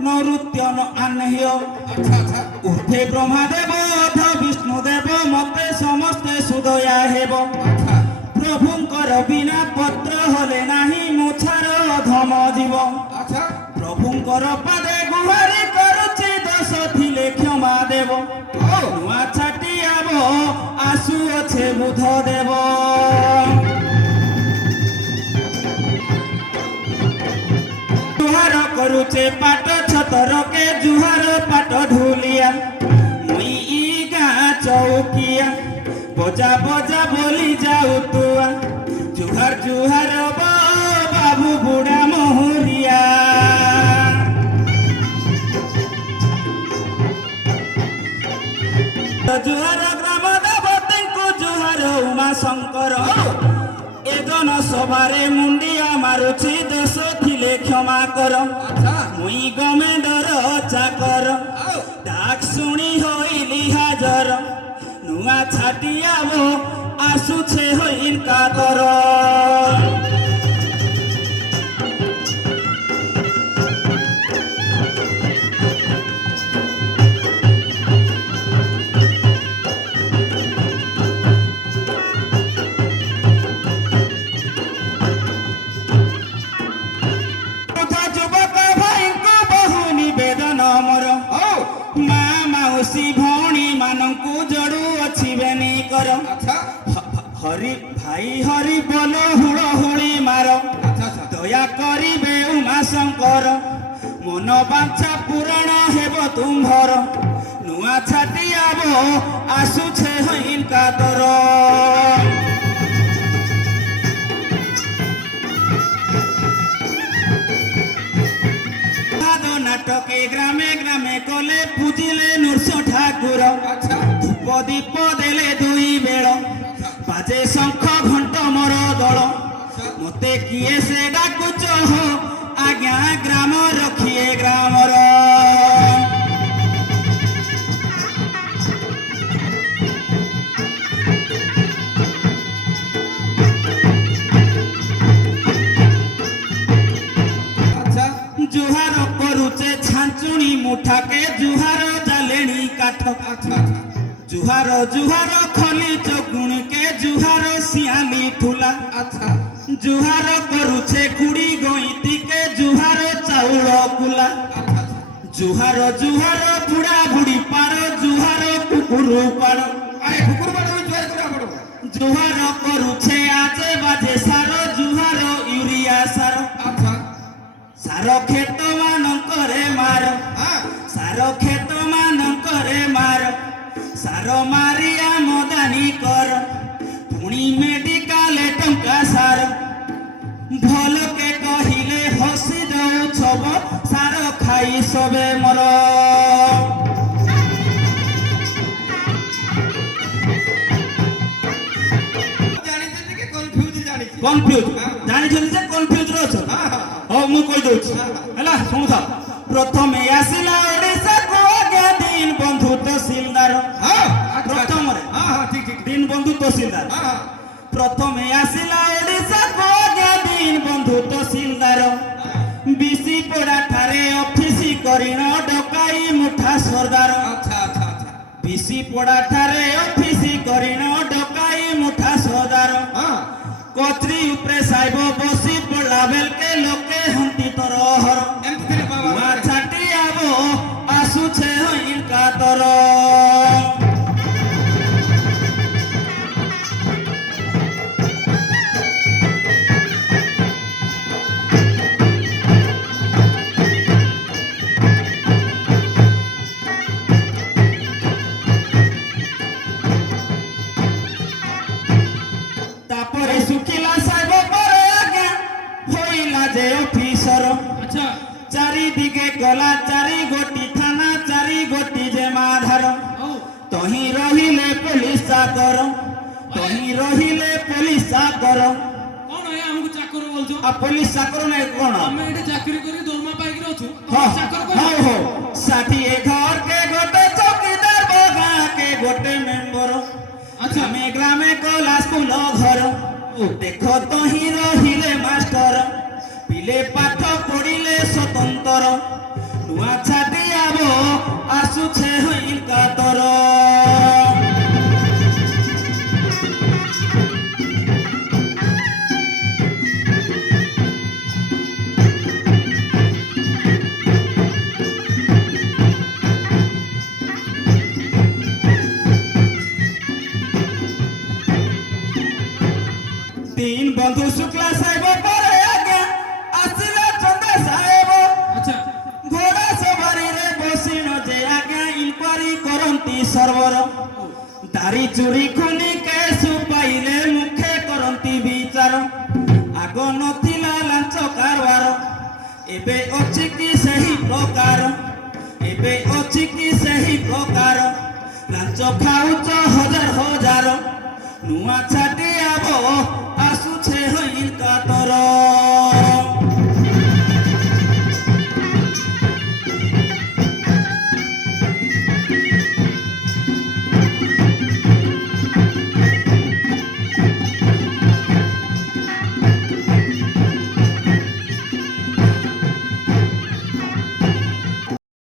নৈಋত্য আহ্য ঊর্ধ্বে ব্রহ্মাদেব অধ বিষ্ণুদেব মতে সমস্তে সুদয়া হেব প্রভুঙ্কর বিনা পত্র হলে নাহি মোছার অধম জীব প্রভুঙ্কর পাদে গুহারি করুছি দোষ থিলে ক্ষমা দেব নূଆ ছাটিয়াব আসু অছে বুধ দেব জুহার করুছে পাট ছতরকে জুহার পাট ঢুলিয়া মুই ই গাঁ চৌকিয়া বজা বজা বলি যাও তুয়া জুহার জুহার বাবু বুড়া মহুরিয়া জুহার গ্রাম দেবতীଙ୍କୁ জুহার উমা শঙ্কর এ জন সভারে মুন্ডিয়া মারুছি দোষ থিলে ক্ষমা কর মুই গমেন্ডর চাকর ডাক শুনি হইলি হাজর নূଆ ছাটিয়াব আসুছে হইন কাতর যুবক ভাইଙ୍କୁ বহু নিবেদন মর মা মাଉସୀ ଭଉଣୀ ମାନଙ୍କୁ ଯୋଡୁ ଅଛି ବେନି କର ହରି ଭାଇ ହରି ବୋଲ ହୁଳ ହୁଳି ମାର ଦୟା କରିବେ ଉମା ଶଙ୍କର ମନ ବାଞ୍ଛା ପୂରଣ ହେବ ତୁମ୍ଭର ନୂଆ ଛାଟିଆବ ଆସୁଛେ ହଇନ କାତର নাটকে গ্রামে গ্রামে কলে পুজিলে নৃস ঠাকুর ধূপ দীপ দেলে দুই বেল বাজে শঙ্খ ঘণ্ট মোর দল মতে কিয়ে সে ডাকুচ হো আজ্ঞা গ্রাম রখিয়ে গ্রামর জুহার করুছে ছাঁচুনি মুঠাকে জুহার জালেনি কাঠ জুহার জুহার খলি চগুণকে জুহার শিয়ালি ঠুলা জুহার করুছে কুড়ি গইতিকে জুহার চাউল কুলা জুহার জুহার বুড়া বুড়ি পার জুহার কুকুরু পার জুহার করুছে আজে বাজে সার জুহার ইউরিয়া সার সার ক্ষেত মানଙ୍କରେ মার সার ক্ষেত মানଙ୍କରେ মার সার মারিয়া মদানি কর পুଣି মেডিকালে টঙ্কা সার ভলকে কহিলে হসি যাଉছব সার খাই সবে মর কনফ্ୟୁজ জানিছেন যে কনফ্ୟୁজ রছ হ্যাঁ মু কই দউছি হেলা শুনু থাও প্রথমে আসিলা ওড়িশা কো আজ্ঞা দিন বন্ধু তহসিলদার প্রথমরে ঠিক দিন বন্ধু তহসিলদার প্রথমে আসিলা ওড়িশা কো আজ্ঞা দিন বন্ধু তহসিলদার বিসি পড়া ঠারে অফিসি করিণ ডকাই মুঠা সর্দার বিসি পড়া ঠারে অফিসি করিণ ডকাই মুঠা সর্দার কচরি উপরে সাইব বসি পড়লা বেলকে লোকে হন্তি তরহর মা ছাটিয়াব আসুছে হইন কাতর তাপরে শুকিলা সাইব পরে আজ্ঞা হইলা যে অফিসর চারিদিকে গলা চারি গোটি থানা চারি গোটি যে মাধার তহি রহিলে পুলিশ চাকর তহি রহিলে পুলিশ চাকর কোন এ আমকু চাকর বলছো আ পুলিশ চাকর নাই কোন আমি এটি চাকরি করি দরমা পাইকি অছু চাকর কই হো ষাঠিয়ে ঘর কে গোটে চৌকিদার বগা কে গোটে মেম্বর গ্রামে গ্রামে কলা স্কুল ঘর দেখ তহি রহিলে মাস্টর পিলে পাঠ পড়িলে স্বতন্ত্র ନୂଆ ଛାଟି ଆବ ଆସୁଛେ ହଇନ୍ କାତର তিন বন্ধু শুক্লা সাহেব পরে আজ্ঞা আসিলা চন্দা সাহেব আচ্ছা ঘোড়া সবারিরে বসিন যে আজ্ঞা ইনকোয়ারি করন্তি সর্বর দাড়ি চুরি খুনি কেসু পাইলে মুখে করন্তি বিচার আগ নথিলা লাঞ্চ কারবার এবে ଅଛି কি ସେହି প্রকার এবে ଅଛି কি ସେହି প্রকার লাঞ্চ খাউচ হাজার হাজার ନୂଆ ଛାଟି ଆବ ଆସୁଛେ ହଇନ୍ କାତର